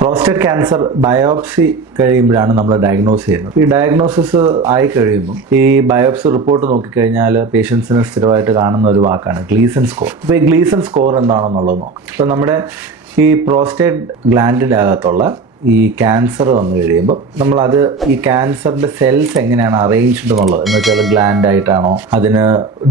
Prostate cancer biopsy കഴിയുമ്പോഴാണ് നമ്മൾ diagnose ചെയ്യുന്നത്. ഈ ഡയഗ്നോസിസ് ആയി കഴിയുമ്പോൾ ഈ ബയോപ്സി റിപ്പോർട്ട് നോക്കിക്കഴിഞ്ഞാൽ പേഷ്യൻസിന് സ്ഥിരമായിട്ട് കാണുന്ന ഒരു വാക്കാണ് ഗ്ലീസൺ സ്കോർ. അപ്പോൾ ഈ ഗ്ലീസൺ സ്കോർ എന്താണെന്നുള്ളത് നോക്കാം. ഇപ്പോൾ നമ്മുടെ ഈ പ്രോസ്റ്റേറ്റ് ഗ്ലാൻഡിൻ്റെ അകത്തുള്ള ഈ ക്യാൻസർ വന്നു കഴിയുമ്പോൾ നമ്മളത് ഈ ക്യാൻസറിൻ്റെ സെൽസ് എങ്ങനെയാണ് അറേഞ്ച്ഡ് എന്നുള്ളത് എന്ന് വെച്ചാൽ ഗ്ലാൻഡ് ആയിട്ടാണോ, അതിന്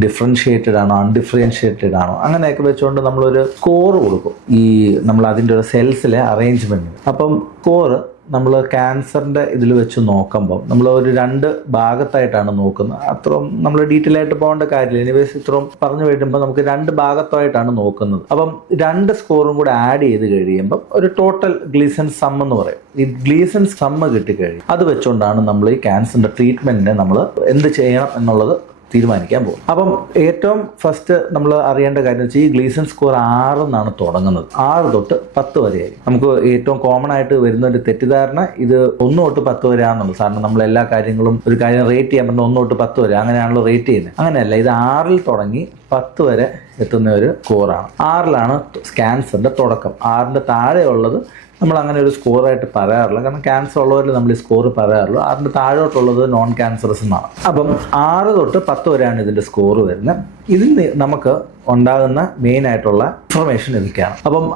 ഡിഫറൻഷിയേറ്റഡ് ആണോ, അൺഡിഫറൻഷിയേറ്റഡ് ആണോ, അങ്ങനെയൊക്കെ വെച്ചുകൊണ്ട് നമ്മളൊരു സ്കോർ കൊടുക്കും ഈ നമ്മൾ അതിൻ്റെ ഒരു സെൽസിലെ അറേഞ്ച്മെൻറ്റിന്. അപ്പം സ്കോർ നമ്മൾ ക്യാൻസറിൻ്റെ ഇതിൽ വെച്ച് നോക്കുമ്പം നമ്മൾ ഒരു 2 ഭാഗത്തായിട്ടാണ് നോക്കുന്നത്. അത്രയും നമ്മൾ ഡീറ്റെയിൽ ആയിട്ട് പോകേണ്ട കാര്യമില്ല. എനിവേസ് ഇത്രയും പറഞ്ഞു വരുമ്പോൾ നമുക്ക് 2 ഭാഗത്തായിട്ടാണ് നോക്കുന്നത്. അപ്പം 2 സ്കോറും കൂടെ ആഡ് ചെയ്ത് കഴിയുമ്പം ഒരു ടോട്ടൽ ഗ്ലീസൺ സം എന്ന് പറയും. ഈ ഗ്ലീസൺ സം കിട്ടിക്കഴിയും അത് വെച്ചുകൊണ്ടാണ് നമ്മൾ ഈ ക്യാൻസറിൻ്റെ ട്രീറ്റ്മെൻറ്റിനെ നമ്മൾ എന്ത് ചെയ്യണം എന്നുള്ളത് തീരുമാനിക്കാൻ പോകും. അപ്പം ഏറ്റവും ഫസ്റ്റ് നമ്മൾ അറിയേണ്ട കാര്യം വെച്ചാൽ ഈ ഗ്ലീസൺ സ്കോർ 6 എന്നാണ് തുടങ്ങുന്നത്. 6 തൊട്ട് 10 വരെയായി. നമുക്ക് ഏറ്റവും കോമൺ ആയിട്ട് വരുന്ന ഒരു തെറ്റിദ്ധാരണ ഇത് 1 തൊട്ട് 10 വരെ ആണെന്നുള്ളത്. കാരണം നമ്മൾ എല്ലാ കാര്യങ്ങളും ഒരു കാര്യം റേറ്റ് ചെയ്യാൻ പറ്റുന്ന 1 തൊട്ട് 10 വരെ അങ്ങനെയാണല്ലോ റേറ്റ് ചെയ്യുന്നത്. അങ്ങനെയല്ല, ഇത് 6 തുടങ്ങി 10 വരെ എത്തുന്ന ഒരു സ്കോറാണ്. 6 ക്യാൻസറിന്റെ തുടക്കം. 6 താഴെയുള്ളത് നമ്മൾ അങ്ങനെ ഒരു സ്കോറായിട്ട് പറയാറില്ല. കാരണം ക്യാൻസർ ഉള്ളവരിൽ നമ്മൾ ഈ സ്കോർ പറയാറുള്ളൂ. 6 താഴോട്ടുള്ളത് നോൺ ക്യാൻസറസ് എന്നാണ്. അപ്പം 6 തൊട്ട് 10 വരെയാണ് ഇതിൻ്റെ സ്കോർ വരുന്നത്. ഇതിൽ നമുക്ക് ഉണ്ടാകുന്ന മെയിൻ ആയിട്ടുള്ള ഇൻഫർമേഷൻ ഇതൊക്കെയാണ്. അപ്പം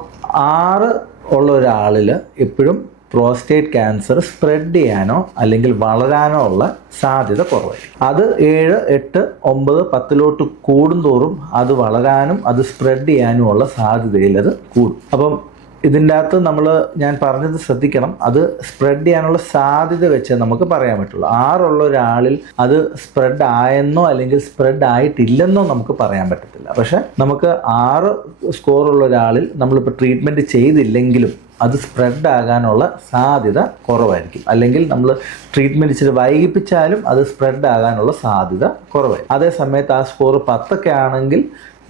6 ഉള്ള ഒരാളിൽ എപ്പോഴും പ്രോസ്റ്റേറ്റ് ക്യാൻസർ സ്പ്രെഡ് ചെയ്യാനോ അല്ലെങ്കിൽ വളരാനോ ഉള്ള സാധ്യത കുറവായിരിക്കും. അത് 7, 8, 9, 10 കൂടുന്തോറും അത് വളരാനും അത് സ്പ്രെഡ് ചെയ്യാനും ഉള്ള സാധ്യതയിൽ അത് കൂടും. അപ്പം ഇതിൻ്റെ അകത്ത് ഞാൻ പറഞ്ഞത് ശ്രദ്ധിക്കണം. അത് സ്പ്രെഡ് ചെയ്യാനുള്ള സാധ്യത വെച്ച് നമുക്ക് പറയാൻ പറ്റുള്ളൂ. 6 ഉള്ള ഒരാളിൽ അത് സ്പ്രെഡ് ആയെന്നോ അല്ലെങ്കിൽ സ്പ്രെഡ് ആയിട്ടില്ലെന്നോ നമുക്ക് പറയാൻ പറ്റത്തില്ല. പക്ഷെ നമുക്ക് 6 സ്കോറുള്ള ഒരാളിൽ നമ്മളിപ്പോൾ ട്രീറ്റ്മെൻറ്റ് ചെയ്തില്ലെങ്കിലും അത് സ്പ്രെഡ് ആകാനുള്ള സാധ്യത കുറവായിരിക്കും. അല്ലെങ്കിൽ നമ്മൾ ട്രീറ്റ്മെൻറ്റ് ഇച്ചിരി വൈകിപ്പിച്ചാലും അത് സ്പ്രെഡ് ആകാനുള്ള സാധ്യത കുറവായിരിക്കും. അതേ സമയത്ത് ആ സ്കോർ 10 ആണെങ്കിൽ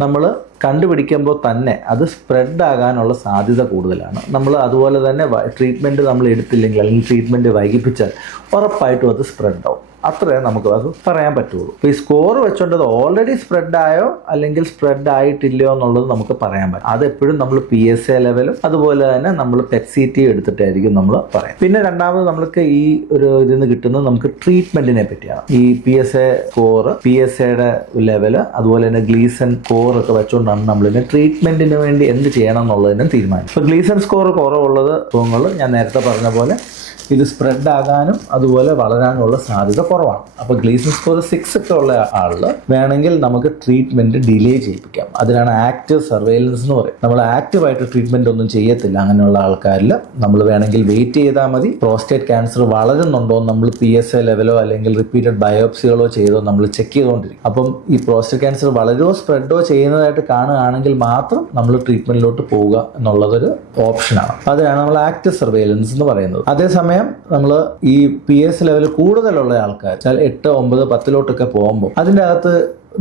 നമ്മൾ കണ്ടുപിടിക്കുമ്പോൾ തന്നെ അത് സ്പ്രെഡ് ആകാനുള്ള സാധ്യത കൂടുതലാണ്. നമ്മൾ അതുപോലെ തന്നെ ട്രീറ്റ്മെൻറ്റ് നമ്മൾ എടുത്തില്ലെങ്കിൽ അല്ലെങ്കിൽ ട്രീറ്റ്മെൻറ്റ് വൈകിപ്പിച്ചാൽ ഉറപ്പായിട്ടും അത് സ്പ്രെഡ് ആവും. അത്രേ നമുക്ക് അത് പറയാൻ പറ്റുള്ളൂ. അപ്പോൾ ഈ സ്കോർ വെച്ചുകൊണ്ട് അത് ഓൾറെഡി സ്പ്രെഡ് ആയോ അല്ലെങ്കിൽ സ്പ്രെഡ് ആയിട്ടില്ലയോ എന്നുള്ളത് നമുക്ക് പറയാൻ പറ്റും. അതെപ്പോഴും നമ്മൾ PSA ലെവലും അതുപോലെ തന്നെ നമ്മൾ PET-CT എടുത്തിട്ടായിരിക്കും നമ്മൾ പറയാം. പിന്നെ രണ്ടാമത് നമ്മൾക്ക് ഈ ഒരു ഇതിന് കിട്ടുന്നത് നമുക്ക് ട്രീറ്റ്മെന്റിനെ പറ്റിയാണ്. ഈ PSA സ്കോർ, PSAയുടെ ലെവല്, അതുപോലെ തന്നെ ഗ്ലീസൺ സ്കോർ ഒക്കെ വെച്ചുകൊണ്ടാണ് നമ്മളിതിന് ട്രീറ്റ്മെന്റിന് വേണ്ടി എന്ത് ചെയ്യണം എന്നുള്ളതിനും തീരുമാനിക്കും. ഇപ്പോൾ ഗ്ലീസൺ സ്കോർ കുറവുള്ളത് ഞാൻ നേരത്തെ പറഞ്ഞ പോലെ ഇത് സ്പ്രെഡ് ആകാനും അതുപോലെ വളരാനുള്ള സാധ്യത കുറവാണ്. അപ്പോൾ ഗ്ലീസൺ സ്കോർ 6 ഒക്കെ ഉള്ള ആളിൽ വേണമെങ്കിൽ നമുക്ക് ട്രീറ്റ്മെൻറ്റ് ഡിലേ ചെയ്യിപ്പിക്കാം. അതിനാണ് ആക്റ്റീവ് സർവൈലൻസ് എന്ന് പറയും. നമ്മൾ ആക്റ്റീവായിട്ട് ട്രീറ്റ്മെൻറ്റ് ഒന്നും ചെയ്യത്തില്ല. അങ്ങനെയുള്ള ആൾക്കാരിൽ നമ്മൾ വേണമെങ്കിൽ വെയിറ്റ് ചെയ്താൽ മതി. പ്രോസ്റ്റേറ്റ് ക്യാൻസർ വളരുന്നുണ്ടോ നമ്മൾ PSA ലെവലോ അല്ലെങ്കിൽ റിപ്പീറ്റഡ് ബയോപ്സികളോ ചെയ്തോ നമ്മൾ ചെക്ക് ചെയ്തുകൊണ്ടിരിക്കും. അപ്പം ഈ പ്രോസ്റ്റേറ്റ് ക്യാൻസർ വളരോ സ്പ്രെഡോ ചെയ്യുന്നതായിട്ട് കാണുകയാണെങ്കിൽ മാത്രം നമ്മൾ ട്രീറ്റ്മെൻറ്റിലോട്ട് പോവുക എന്നുള്ളതൊരു ഓപ്ഷനാണ്. അതിനാണ് നമ്മൾ ആക്റ്റീവ് സർവൈലൻസ് എന്ന് പറയുന്നത്. അതേസമയം നമ്മൾ ഈ PS ലെവൽ കൂടുതലുള്ള ആൾക്കാർ 8, 9, 10 പോകുമ്പോൾ അതിൻ്റെ അകത്ത്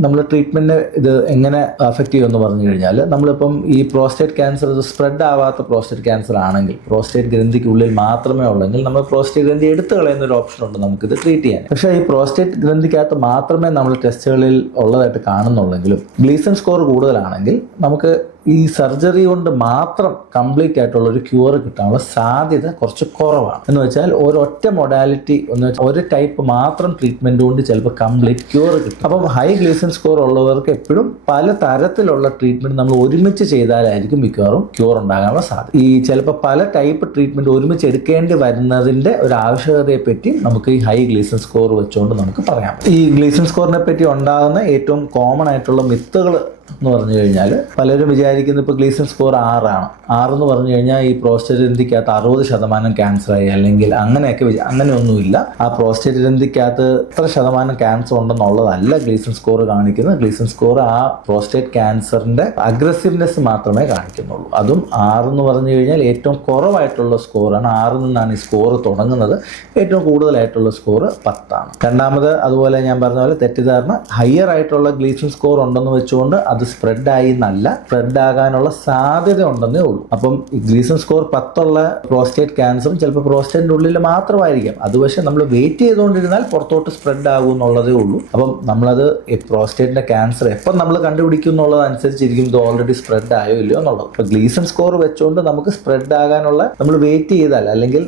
നമ്മൾ ട്രീറ്റ്മെൻറ്റ് ഇത് എങ്ങനെ അഫക്റ്റ് ചെയ്യുമെന്ന് പറഞ്ഞു കഴിഞ്ഞാൽ, നമ്മളിപ്പം ഈ പ്രോസ്റ്റേറ്റ് ക്യാൻസർ സ്പ്രെഡ് ആവാത്ത പ്രോസ്റ്റേറ്റ് ക്യാൻസർ ആണെങ്കിൽ, പ്രോസ്റ്റേറ്റ് ഗ്രന്ഥിക്കുള്ളിൽ മാത്രമേ ഉള്ളെങ്കിൽ നമ്മൾ പ്രോസ്റ്റേറ്റ് ഗ്രന്ഥി എടുത്തു കളയുന്ന ഒരു ഓപ്ഷൻ ഉണ്ട് നമുക്കിത് ട്രീറ്റ് ചെയ്യാൻ. പക്ഷേ ഈ പ്രോസ്റ്റേറ്റ് ഗ്രന്ഥിക്കകത്ത് മാത്രമേ നമ്മൾ ടെസ്റ്റുകളിൽ ഉള്ളതായിട്ട് കാണുന്നുള്ളെങ്കിലും ഗ്ലീസൺ സ്കോർ കൂടുതലാണെങ്കിൽ നമുക്ക് ഈ സർജറി കൊണ്ട് മാത്രം കംപ്ലീറ്റ് ആയിട്ടുള്ള ഒരു ക്യൂർ കിട്ടാനുള്ള സാധ്യത കുറച്ച് കുറവാണ്. എന്ന് വെച്ചാൽ ഒരൊറ്റ മൊഡാലിറ്റി ഒരു ടൈപ്പ് മാത്രം ട്രീറ്റ്മെന്റ് കൊണ്ട് ചിലപ്പോൾ കംപ്ലീറ്റ് ക്യൂർ കിട്ടും. അപ്പം ഹൈ ഗ്ലീസൺ സ്കോർ ഉള്ളവർക്ക് എപ്പോഴും പല തരത്തിലുള്ള ട്രീറ്റ്മെന്റ് നമ്മൾ ഒരുമിച്ച് ചെയ്താലായിരിക്കും മിക്കവാറും ക്യൂർ ഉണ്ടാകാനുള്ള സാധ്യത. ഈ ചിലപ്പോൾ പല ടൈപ്പ് ട്രീറ്റ്മെന്റ് ഒരുമിച്ച് എടുക്കേണ്ടി വരുന്നതിന്റെ ഒരു ആവശ്യകതയെ പറ്റി നമുക്ക് ഈ ഹൈ ഗ്ലീസൺ സ്കോർ വെച്ചുകൊണ്ട് നമുക്ക് പറയാം. ഈ ഗ്ലീസൺ സ്കോറിനെ പറ്റി ഉണ്ടാകുന്ന ഏറ്റവും കോമൺ ആയിട്ടുള്ള മിത്തുകൾ എന്ന് പറഞ്ഞു കഴിഞ്ഞാൽ, പലരും വിചാരിക്കുന്നത് ഇപ്പോൾ ഗ്ലീസൺ സ്കോർ 6 ആണ്. 6 എന്ന് പറഞ്ഞു കഴിഞ്ഞാൽ ഈ പ്രോസ്റ്റേറ്റ് ഗ്രന്ഥിക്കകത്ത് 60% ക്യാൻസറായി അല്ലെങ്കിൽ അങ്ങനെയൊക്കെ അങ്ങനെയൊന്നുമില്ല. ആ പ്രോസ്റ്റേറ്റ് ഗ്രന്ഥിക്കകത്ത് എത്ര ശതമാനം ക്യാൻസർ ഉണ്ടെന്നുള്ളതല്ല ഗ്ലീസൺ സ്കോർ കാണിക്കുന്നത്. ഗ്ലീസൺ സ്കോർ ആ പ്രോസ്റ്റേറ്റ് ക്യാൻസറിന്റെ അഗ്രസീവ്നെസ് മാത്രമേ കാണിക്കുന്നുള്ളൂ. അതും 6 എന്ന് പറഞ്ഞു കഴിഞ്ഞാൽ ഏറ്റവും കുറവായിട്ടുള്ള സ്കോറാണ്. 6 നിന്നാണ് ഈ സ്കോർ തുടങ്ങുന്നത്. ഏറ്റവും കൂടുതലായിട്ടുള്ള സ്കോർ 10 ആണ്. രണ്ടാമത് അതുപോലെ ഞാൻ പറഞ്ഞ പോലെ തെറ്റിദ്ധാരണ, ഹയർ ആയിട്ടുള്ള ഗ്ലീസൺ സ്കോർ ഉണ്ടെന്ന് വെച്ചുകൊണ്ട് അത് അത് സ്പ്രെഡ് ആയി എന്നല്ല, സ്പ്രെഡ് ആകാനുള്ള സാധ്യത ഉണ്ടെന്നേ ഉള്ളൂ. അപ്പം ഈ ഗ്ലീസൺ സ്കോർ 10 ഉള്ള പ്രോസ്റ്റേറ്റ് ക്യാൻസറും ചിലപ്പോൾ പ്രോസ്റ്റേറ്റിന്റെ ഉള്ളിൽ മാത്രമായിരിക്കാം. അത് പക്ഷേ നമ്മൾ വെയിറ്റ് ചെയ്തുകൊണ്ടിരുന്നാൽ പുറത്തോട്ട് സ്പ്രെഡ് ആകും എന്നുള്ളതേ ഉള്ളൂ. അപ്പം നമ്മളത് പ്രോസ്റ്റേറ്റിന്റെ ക്യാൻസർ എപ്പം നമ്മൾ കണ്ടുപിടിക്കും എന്നുള്ളതനുസരിച്ചിരിക്കും ഇത് ഓൾറെഡി സ്പ്രെഡ് ആയോ ഇല്ലയോ എന്നുള്ളത്. ഇപ്പൊ ഗ്ലീസൺ സ്കോർ വെച്ചുകൊണ്ട് നമുക്ക് സ്പ്രെഡ് ആകാനുള്ള, നമ്മൾ വെയിറ്റ് ചെയ്താൽ അല്ലെങ്കിൽ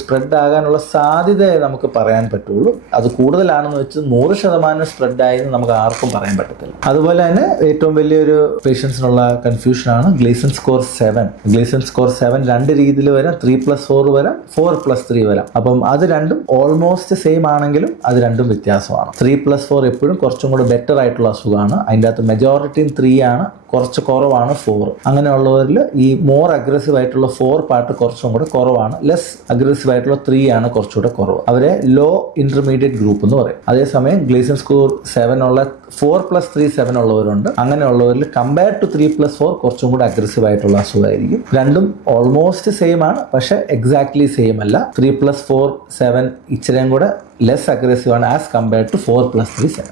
സ്പ്രെഡ് ആകാനുള്ള സാധ്യതയെ നമുക്ക് പറയാൻ പറ്റുള്ളൂ. അത് കൂടുതലാണെന്ന് വെച്ച് 100% സ്പ്രെഡ് ആയെന്ന് നമുക്ക് ആർക്കും പറയാൻ പറ്റത്തില്ല. അതുപോലെ തന്നെ ഏറ്റവും വലിയൊരു പേഷ്യൻസിനുള്ള കൺഫ്യൂഷനാണ് ഗ്ലീസൺ സ്കോർ 7. ഗ്ലീസൺ സ്കോർ 7 രണ്ട് രീതിയിൽ വരാം. 3+4 വരാം, 4+3 വരാം. അപ്പം അത് രണ്ടും ഓൾമോസ്റ്റ് സെയിം ആണെങ്കിലും അത് രണ്ടും വ്യത്യാസമാണ്. 3+4 എപ്പോഴും കുറച്ചും കൂടെ ബെറ്റർ ആയിട്ടുള്ള അസുഖമാണ്. അതിൻ്റെ അകത്ത് മെജോറിറ്റിയും 3 ആണ്, കുറച്ച് കുറവാണ് 4. അങ്ങനെയുള്ളവരിൽ ഈ മോർ അഗ്രസീവ് ആയിട്ടുള്ള 4 പാർട്ട് കുറച്ചും കൂടെ കുറവാണ്. ലെസ് അഗ്രസീവ് ആയിട്ടുള്ള 3 ആണ് കുറച്ചുകൂടെ കുറവ്. അവരെ ലോ ഇന്റർമീഡിയറ്റ് ഗ്രൂപ്പ് എന്ന് പറയും. അതേസമയം ഗ്ലീസൺ സ്കോർ 7 ഉള്ള 4+3 7 ഉള്ളവരുണ്ട്. അങ്ങനെയുള്ളവരിൽ കമ്പയർ ടു 3+4 കുറച്ചും കൂടെ അഗ്രസീവ് ആയിട്ടുള്ള അസുഖമായിരിക്കും. രണ്ടും ഓൾമോസ്റ്റ് സെയിം ആണ്, പക്ഷെ എക്സാക്ട്ലി സെയിം അല്ല. 3+4 7 ഇച്ചിരിയും കൂടെ ലെസ് അഗ്രസീവ് ആണ് ആസ് കമ്പയർ ടു 4+3 7.